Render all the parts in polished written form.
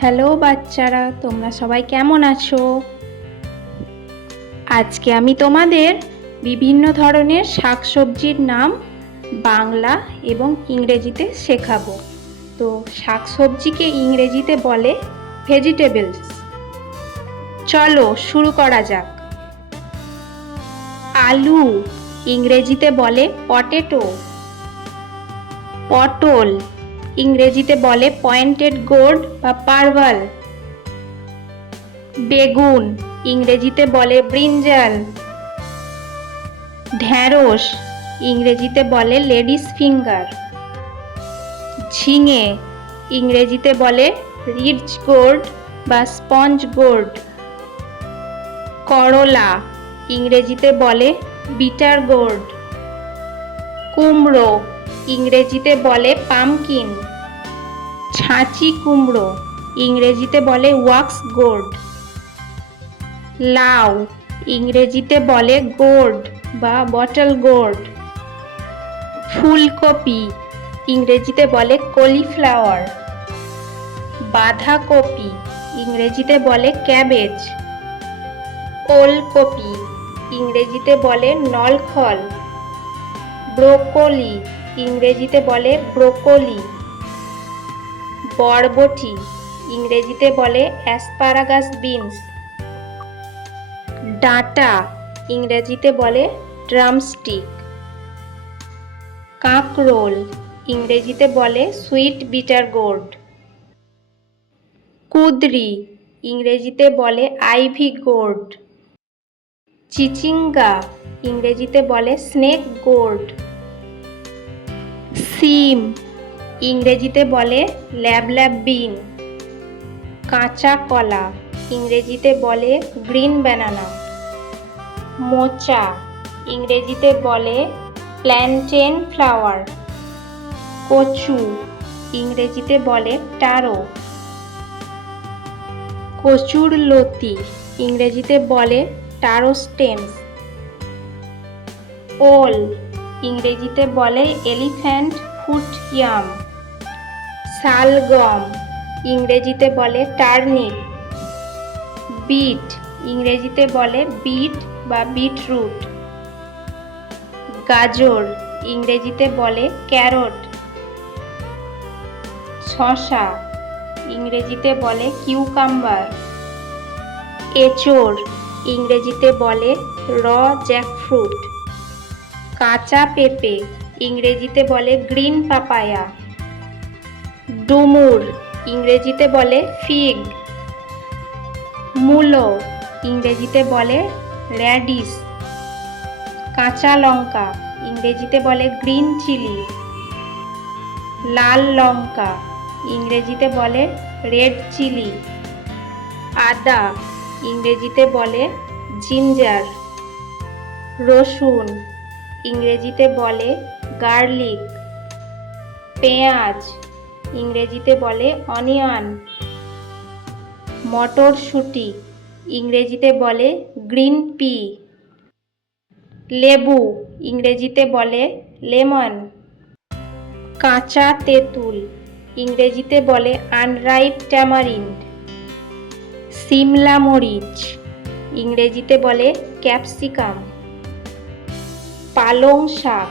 Hello বাচ্চারা, তোমরা সবাই কেমন আছো? আজকে আমি তোমাদের বিভিন্ন ধরনের শাকসবজির নাম বাংলা এবং ইংরেজিতে শেখাবো। তো শাকসবজিকে ইংরেজিতে বলে ভেজিটেবলস। চলো শুরু করা যাক। আলু ইংরেজিতে বলে পটেটো। পটল ইংরেজিতে বলে পয়েন্টেড গোর্ড বা পার্ভাল। বেগুন ইংরেজিতে বলে ব্রিঞ্জাল। ঢ্যাঁড়স ইংরেজিতে বলে লেডিস ফিঙ্গার। ঝিঙে ইংরেজিতে বলে রিচ গোর্ড বা স্পঞ্জ গোর্ড। করলা ইংরেজিতে বলে বিটার গোর্ড। কুমড়ো ইংরেজিতে বলে পামকিন। ছাঁচি কুমড়ো ইংরেজিতে বলে ওয়াক্স গোর্ড। লাউ ইংরেজিতে বলে গোর্ড বা বটল গোর্ড। ফুলকপি ইংরেজিতে বলে কলিফ্লাওয়ার। বাঁধাকপি ইংরেজিতে বলে ক্যাবেজ। ওলকপি ইংরেজিতে বলে নলখল। ব্রোকলি ইংরেজিতে বলে ব্রোকলি। বরবটি ইংরেজিতে বলে অ্যাসপারাগাস বিনস। ডাঁটা ইংরেজিতে বলে ড্রামস্টিক। কাঁকরোল ইংরেজিতে বলে সুইট বিটার গোর্ড। কুঁদরি ইংরেজিতে বলে আইভি গোর্ড। চিচিঙ্গা ইংরেজিতে বলে স্নেক গোর্ড। সিম ইংরেজিতে বলে ল্যাবল্যাব বিন। কাঁচা কলা ইংরেজিতে বলে গ্রিন ব্যানানা। মোচা ইংরেজিতে বলে প্ল্যান্টেন ফ্লাওয়ার। কচু ইংরেজিতে বলে টারো। কচুর লতি ইংরেজিতে বলে টারো স্টেমস। ওল ইংরেজিতে বলে এলিফ্যান্ট ফুট ইয়াম। শালগম ইংরেজিতে বলে টার্নিপ। বিট ইংরেজিতে বলে বিট বা বিটরুট। গাজর ইংরেজিতে বলে ক্যারট। শসা ইংরেজিতে বলে কিউকাম্বার। এঁচোড় ইংরেজিতে বলে র জ্যাকফ্রুট। কাঁচা পেঁপে ইংরেজিতে বলে গ্রিন পাপায়া। ডুমুর ইংরেজিতে বলে ফিগ। মূলো ইংরেজিতে বলে র্যাডিশ। কাঁচা লঙ্কা ইংরেজিতে বলে গ্রিন চিলি। লাল লঙ্কা ইংরেজিতে বলে রেড চিলি। আদা ইংরেজিতে বলে জিঞ্জার। রসুন ইংরেজিতে বলে গার্লিক। পেঁয়াজ ইংরেজিতে বলে অনিয়ন। মটরশুঁটি ইংরেজিতে বলে গ্রিন পি। লেবু ইংরেজিতে বলে লেমন। কাঁচা তেঁতুল ইংরেজিতে বলে আনরাইপ ট্যামারিন্ড। সিমলা মরিচ ইংরেজিতে বলে ক্যাপসিকাম। পালং শাক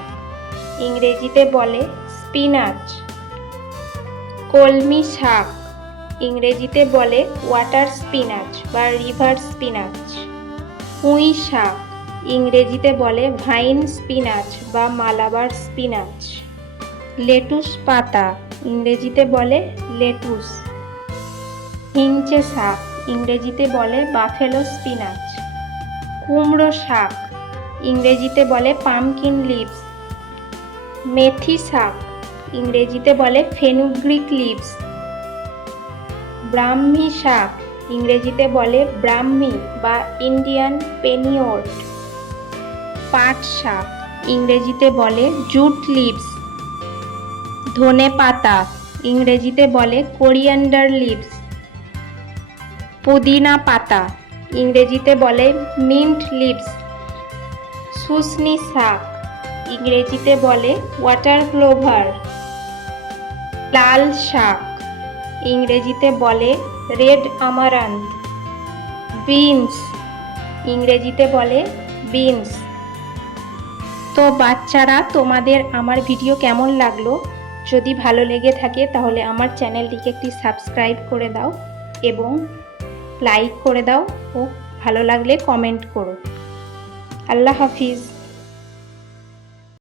ইংরেজিতে বলে স্পিনাচ। কলমি শাক ইংরেজিতে বলে ওয়াটার স্পিনাচ বা রিভার স্পিনাচ। পুঁই শাক ইংরেজিতে বলে ভাইন স্পিনাচ বা মালাবার স্পিনাচ। লেটুস পাতা ইংরেজিতে বলে লেটুস। হিঞ্চে শাক ইংরেজিতে বলে বাফেলো স্পিনাচ। কুমড়ো শাক ইংরেজিতে বলে পামকিন লিভস। মেথি শাক ইংরেজিতে বলে ফেনুগ্রিক লিভস। ব্রাহ্মী শাক ইংরেজিতে বলে ব্রাহ্মী বা ইন্ডিয়ান পেনিওট। পাট শাক ইংরেজিতে বলে জুট লিভস। ধনে পাতা ইংরেজিতে বলে কোরিয়ান্ডার লিভস। পুদিনা পাতা ইংরেজিতে বলে মিন্ট লিভস। শুষ্নী শাক ইংরেজিতে বলে ওয়াটার ক্লোভার। লাল শাক ইংরেজিতে বলে রেড আমারান্থ। বিনস, ইংরেজিতে বলে বিনস। তো বাচ্চারা, তোমাদের আমার ভিডিও কেমন লাগলো? যদি ভালো লেগে থাকে তাহলে আমার চ্যানেলটিকে একটি সাবস্ক্রাইব করে দাও এবং লাইক করে দাও ও ভালো লাগলে কমেন্ট করো। আল্লাহ হাফিজ।